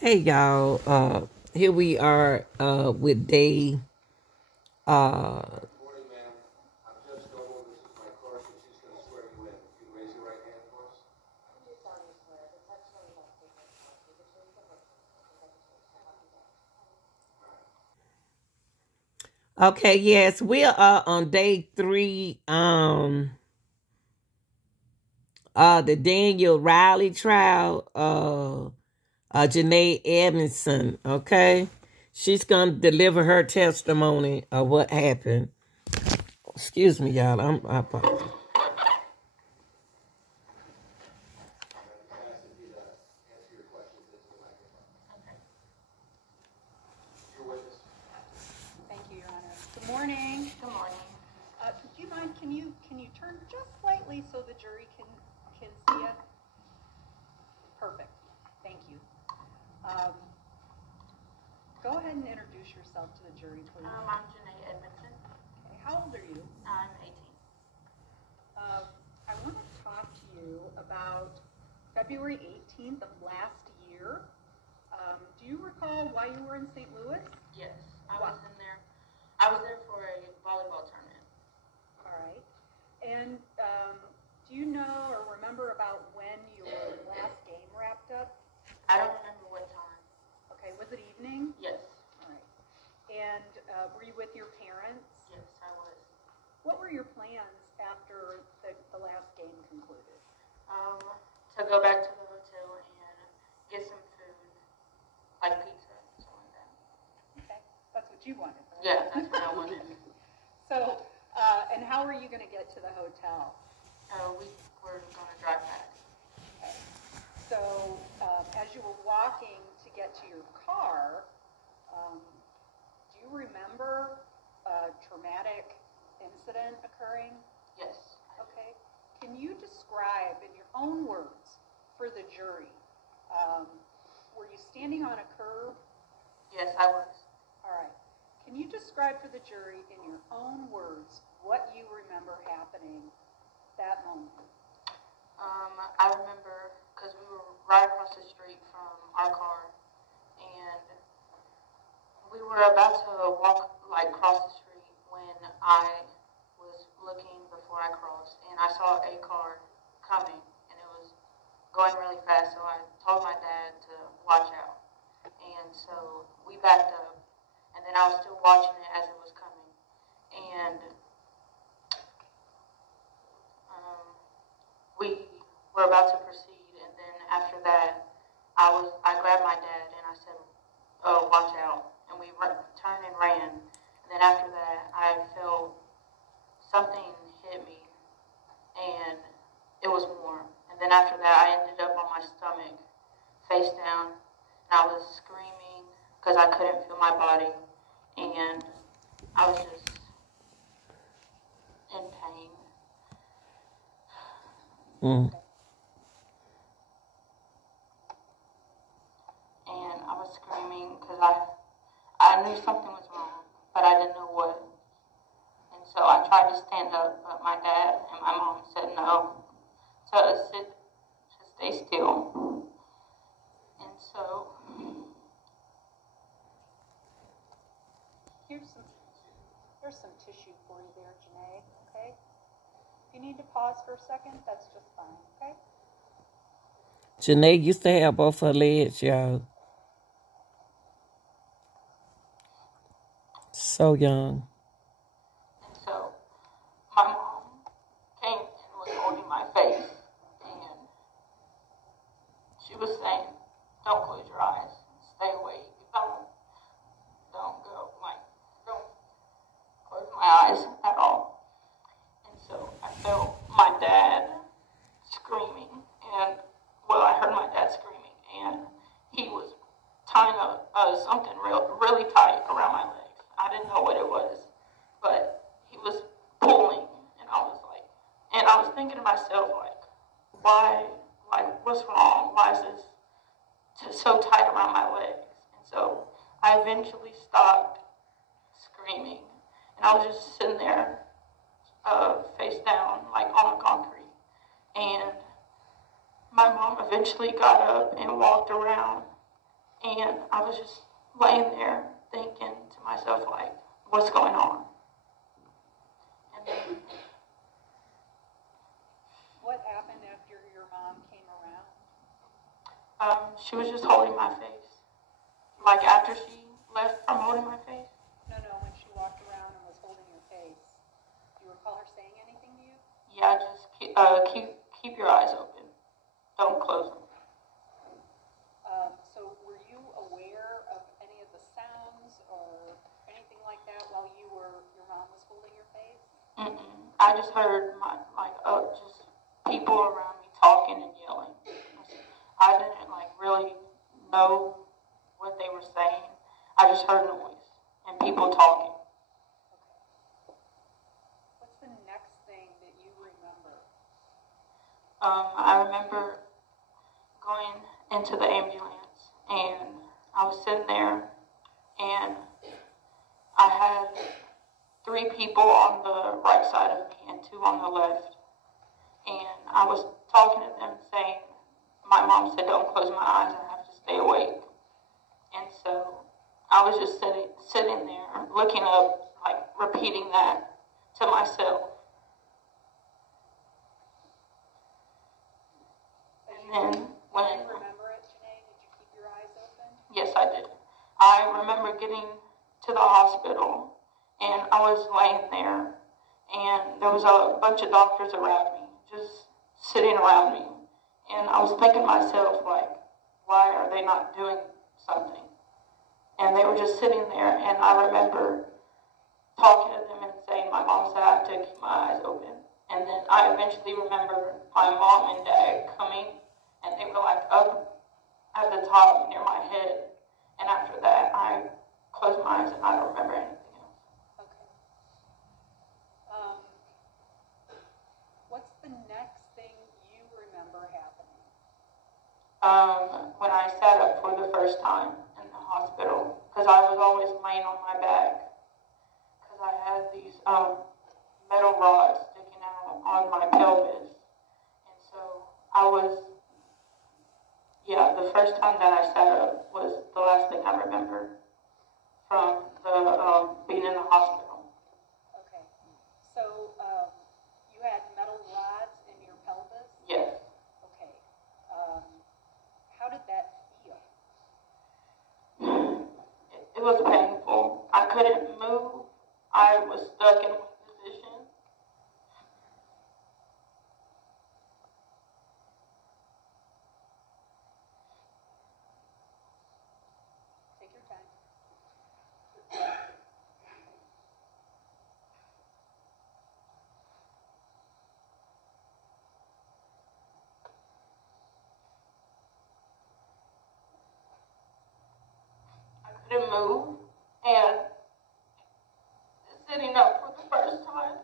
Hey y'all, here we are with day uh okay, yes, we are on day 3, the Daniel Riley trial, Janae Edmondson, okay? She's gonna deliver her testimony of what happened. Excuse me, y'all. I apologize. Thank you, Your Honor. Good morning. Good morning. Do you mind? Can you turn just slightly so the jury can see it? Perfect. Thank you. Go ahead and introduce yourself to the jury, please. I'm Janae Edmondson. Okay. How old are you? I'm 18. I want to talk to you about February 18th of last year. Do you recall why you were in St. Louis? Yes, I was in there. I was there for a volleyball tournament. All right. And do you know or remember about when your last game wrapped up? I don't remember what time. Okay. Was it evening? Yes. All right. And were you with your parents? Yes, I was. What were your plans after the last game concluded? To go back to the hotel and get some food, like pizza, something like that. Okay. That's what you wanted, right? Yeah, that's what I wanted. So, and how are you going to get to the hotel? We were going to drive back. Okay. So, as you were walking to get to your car, do you remember a traumatic incident occurring? Yes. Okay. Can you describe in your own words for the jury, were you standing on a curb? Yes, I was. All right. Can you describe for the jury in your own words what you remember happening that moment? I remember because we were right across the street from our car, and we were about to walk, like, cross the street when I was looking before I crossed, and I saw a car coming, and it was going really fast, so I told my dad to watch out. And so we backed up, and then I was still watching it as it was coming. And we were about to proceed, and then after that, I grabbed my dad, and I said, "Oh, watch out." And we turned and ran. And then after that, I felt something hit me, and it was warm. And then after that, I ended up on my stomach, face down, and I was screaming because I couldn't feel my body, and I was just in pain. Mm. And I was screaming because I knew something was wrong, but I didn't know what. And so I tried to stand up, but my dad and my mom said no, to stay still. And so Here's some tissue for you there, Janae, okay? If you need to pause for a second, that's just fine, okay? Janae used to have both her legs, y'all. So young. And so my mom came and was holding my face, and she was saying, "Don't close your eyes, stay awake, don't go, like, don't close my eyes at all." And so I felt my dad screaming, and I heard my dad screaming, and he was tying something really tight around my legs. I didn't know what it was, but he was pulling, and I was thinking to myself, like, why, like, what's wrong? Why is this so tight around my legs? And so I eventually stopped screaming, and I was just sitting there, face down, like, on the concrete. And my mom eventually got up and walked around, And I was just laying there thinking to myself, like, what's going on? And then, What happened after your mom came around? she was just holding my face. Like, after she left from holding my face. No, when she walked around and was holding your face. Do you recall her saying anything to you? Yeah, just keep your eyes open. Don't close them. So were you aware of any of the sounds or anything like that while your mom was holding your face? Mm-mm. I just heard just people around me talking and yelling. I didn't really know what they were saying. I just heard noise and people talking. Okay. What's the next thing that you remember? I remember going into the ambulance, and I was sitting there, and I had 3 people on the right side of me and 2 on the left. And I was talking to them saying, my mom said, don't close my eyes, I have to stay awake. And so I was just sitting there, looking up, repeating that to myself. And then when... Do you remember it, Janae? Did you keep your eyes open? Yes, I did. I remember getting to the hospital, and I was laying there, and there was a bunch of doctors around me, just sitting around me. And I was thinking to myself, why are they not doing something? And they were just sitting there, and I remember talking to them and saying, my mom said I have to keep my eyes open. And then I eventually remember my mom and dad coming, and they were up at the top near my head. And after that, I closed my eyes and I don't remember anything else. Okay. What's the next thing you remember happening? When I sat up for the first time in the hospital, because I was always laying on my back, because I had these metal rods sticking out on my pelvis. And so the first time that I sat up was the last thing I remember from the being in the hospital. Okay. So you had metal rods in your pelvis? Yes. Okay. How did that feel? It was painful. I couldn't move. I was stuck in one position. Take your time. I couldn't move, and sitting up for the first time,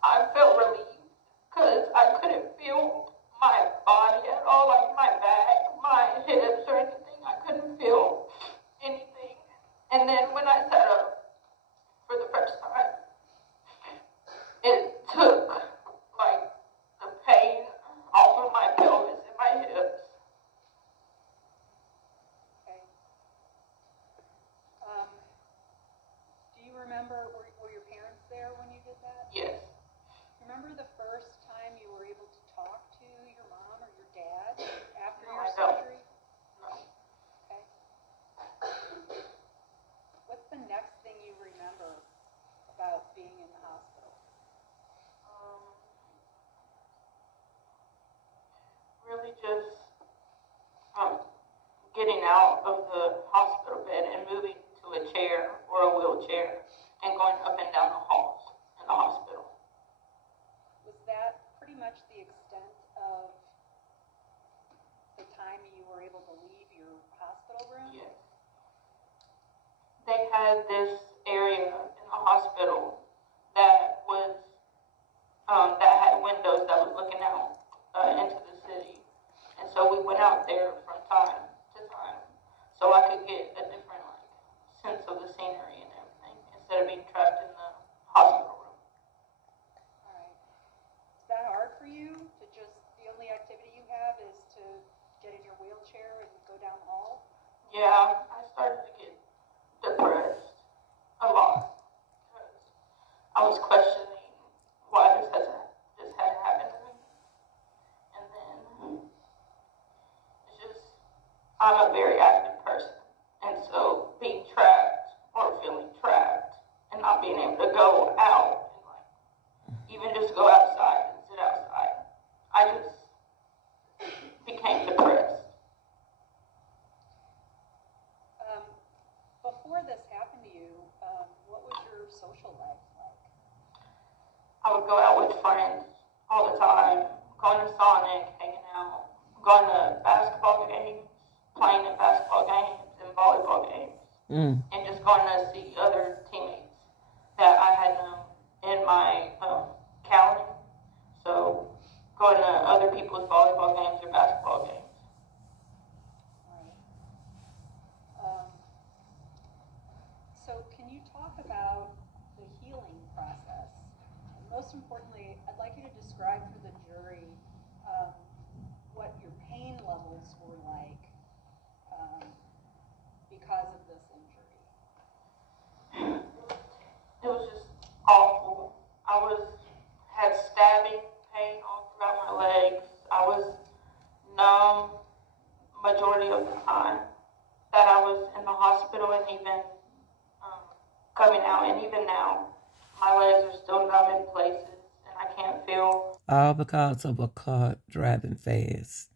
I felt relieved, because I couldn't feel my body at all, my back, my hips, or anything. I couldn't feel anything. And then when I sat up for the first time, it took, the pain off of my pelvis and my hips. Okay. Do you remember, were your parents there when you did that? Yes. Remember the first time you were able to talk to your mom or your dad after No, your I don't. surgery? No. Okay. What's the next thing you remember about being in the hospital? Really just getting out of the hospital bed and moving to a chair or a wheelchair and going up and down the halls in the hospital. Was that pretty much the extent of the time you were able to leave your hospital room? Yes. They had this area in the hospital that was that had windows that was looking out into the city, and so we went out there from time to time so I could get a different sense of the scenery and everything instead of being trapped in the hospital room. All right. Is that hard for you to the only activity you have is to get in your Yeah, I started to get depressed a lot because I was questioning why this had happened to me. And then it's just, I'm a very active person. And so being trapped or feeling trapped and not being able to go out and like even just go outside and sit outside, I just became depressed. Before this happened to you, what was your social life like? I would go out with friends all the time, going to Sonic, hanging out, going to basketball games, playing in basketball games and volleyball games, and just going to see other teammates that I had known in my county. So going to other people's volleyball games or basketball games. So can you talk about the healing process? And most importantly, I'd like you to describe for the jury what your pain levels were like because of this injury. It was just awful. I had stabbing pain all throughout my legs. I was numb majority of the time that I was in the hospital, and even coming out, and even now, my legs are still numb in places, and I can't feel. All because of a car driving fast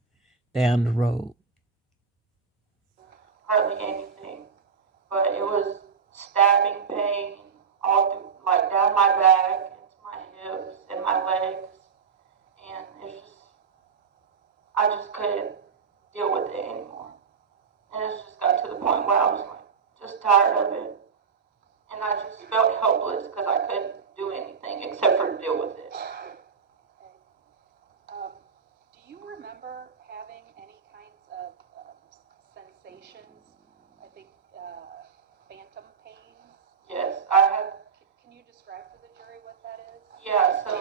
down the road. Hardly anything, but it was stabbing pain all through, like down my back, into my hips, and my legs, and it's just, I just couldn't deal with it anymore, and it just got to the point where I was like, just tired of it. And I just felt helpless because I couldn't do anything except for deal with it. Do you remember having any kinds of sensations? I think phantom pains? Yes, I had. Can you describe for the jury what that is? Yeah, so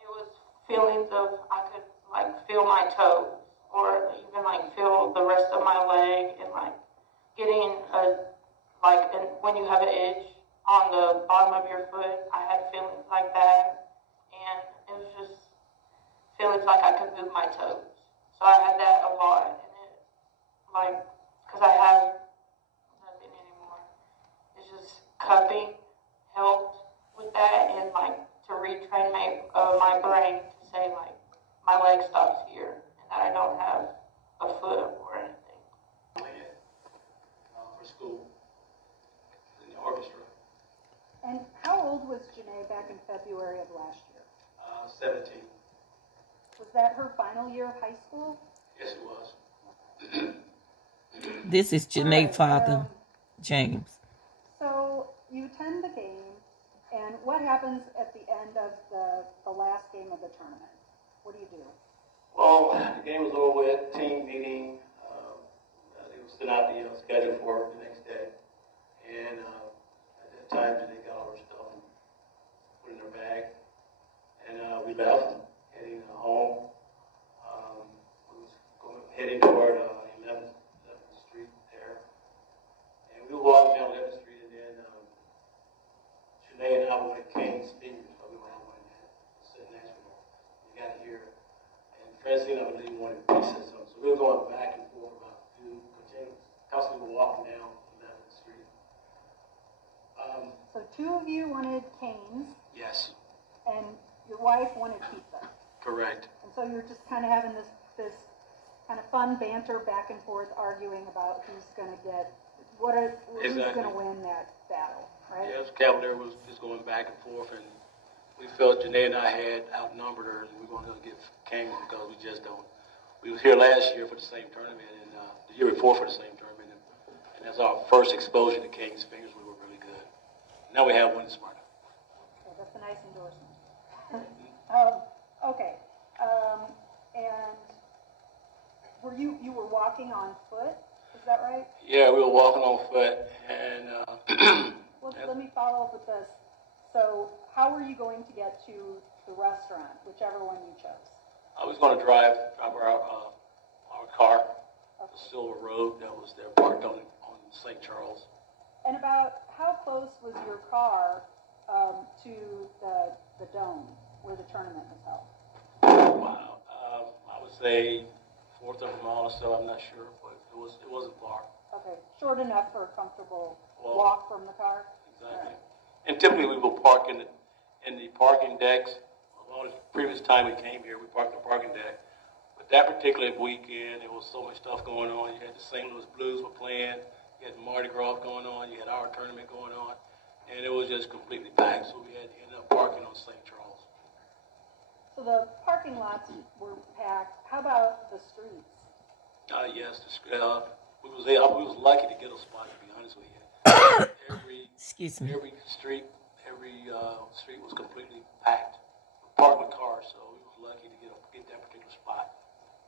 it was feelings of, I could like feel my toes or even like feel the rest of my leg and like getting when you have an itch on the bottom of your foot, I had feelings like that, and it was just feelings like I could move my toes. So I had that a lot, and it, like, because I have nothing anymore. It's just cupping helped with that, and like to retrain my brain to say like my leg stops here, and that I don't have a foot or anything. For school. Orchestra. And how old was Janae back in February of last year? 17. Was that her final year of high school? Yes, it was. This is Janae's father, James. So you attend the game, and what happens at the end of the last game of the tournament? What do you do? Well, the game was over with, team meeting. They were sent out the schedule for the next day. And at that time, they got all our stuff and put in their bag. And we left, heading home. We was heading toward 11th Street there. And we were walking down 11th Street, and then Janae and I went to King's Fingers. So we went out and sitting next to her. We got here. And Francine, I believe, wanted to say something. So we were going back and forth about constantly walking down 11th Street. So two of you wanted canes. Yes. And your wife wanted pizza. Correct. And so you're just kind of having this kind of fun banter back and forth, arguing about who's going to get who's going to win that battle, right? Yes, Cavalier was just going back and forth, and we felt Janae and I had outnumbered her, and we were going to get Kane because we just don't. We was here last year for the same tournament, and the year before for the same tournament, and that's our first exposure to King's Fingers. We were really good. Now we have one that's smarter. Okay, that's a nice endorsement. Okay. And were you were walking on foot? Is that right? Yeah, we were walking on foot, and well, let me follow up with this. So, how were you going to get to the restaurant, whichever one you chose? I was going to drive our car, Okay. the Silver Road that was there parked on St. Charles. And about how close was your car to the dome where the tournament was held? Wow. I would say fourth of a mile or so. I'm not sure, but it wasn't far. Okay, short enough for a comfortable walk from the car? Exactly. Right. And typically we will park in the parking decks. Well, the previous time we came here, we parked in the parking deck. But that particular weekend, there was so much stuff going on. You had the St. Louis Blues were playing. You had Mardi Gras going on. You had our tournament going on. And it was just completely packed. So we had to end up parking on St. Charles. So the parking lots were packed. How about the streets? Yes. We was lucky to get a spot, to be honest with you. Excuse me. Every street was completely packed. Parked with cars, so we was lucky to get that particular spot.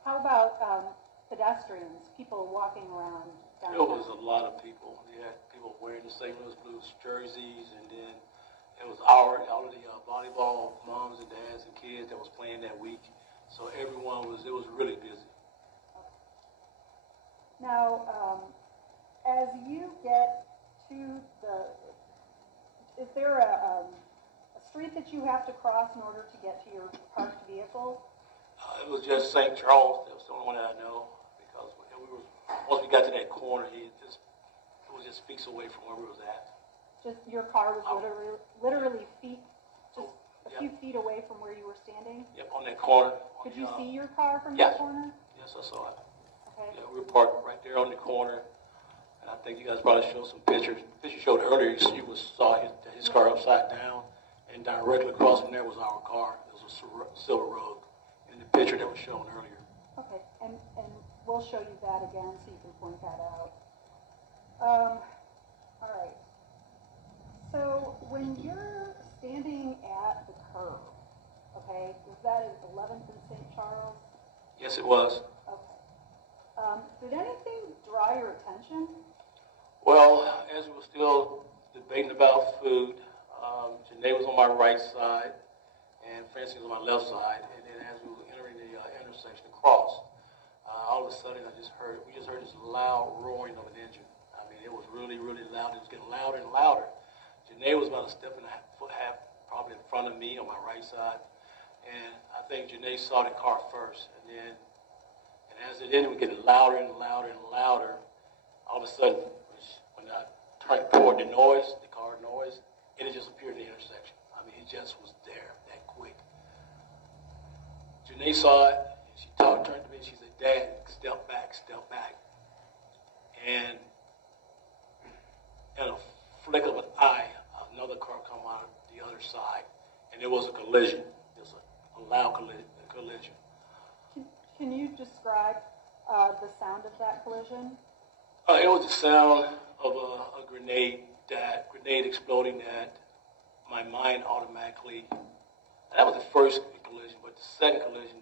How about pedestrians, people walking around downtown? There was a lot of people. We had people wearing the St. Louis Blues jerseys, and then it was all of the volleyball moms and dads and kids that was playing that week. So it was really busy. Now, as you get to is there a street that you have to cross in order to get to your parked vehicle? It was just St. Charles. That was the only one that I know, because once we got to that corner, it was just feet away from where we was at. Just your car was literally a few feet away from where you were standing? Yep, on that corner. Could you see your car from that corner? Yes, I saw it. Okay. Yeah, we were parked right there on the corner, and I think you guys probably showed some pictures. The picture showed earlier, you saw his car upside down, and directly across from there was our car. It was a Silver Road, in the picture that was shown earlier. Okay, and we'll show you that again so you can point that out. All right. So when you're standing at the curb, okay, was that at 11th and St. Charles? Yes, it was. Okay. Did anything draw your attention? Well, as we were still debating about food, Janae was on my right side, and Francine was on my left side. And then as we were entering the intersection across, all of a sudden we just heard this loud roaring of an engine. I mean, it was really, really loud. It was getting louder and louder. Janae was about a step and a half probably in front of me on my right side. And I think Janae saw the car first. And as the engine was getting louder and louder and louder, all of a sudden, when I turned toward the car noise, and it just appeared in the intersection. I mean, it just was there that quick. Janae saw it, and she turned to me, and she said, "Dad, step back, step back." And in a flick of an eye, another car come out of the other side, and it was a collision. It was a loud collision. Can you describe the sound of that collision? It was the sound of a grenade exploding that my mind automatically. That was the first collision, but the second collision